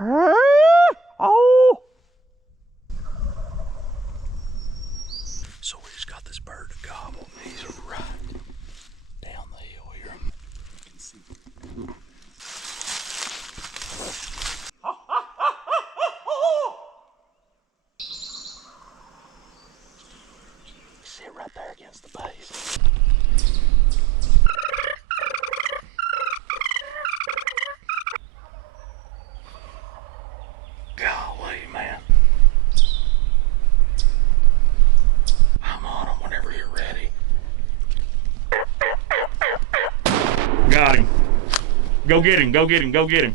Oh! So we just got this bird to gobble. He's right down the hill here. You can see. See it right there against the base. Golly, man. I'm on him whenever you're ready. Got him. Go get him, go get him, go get him.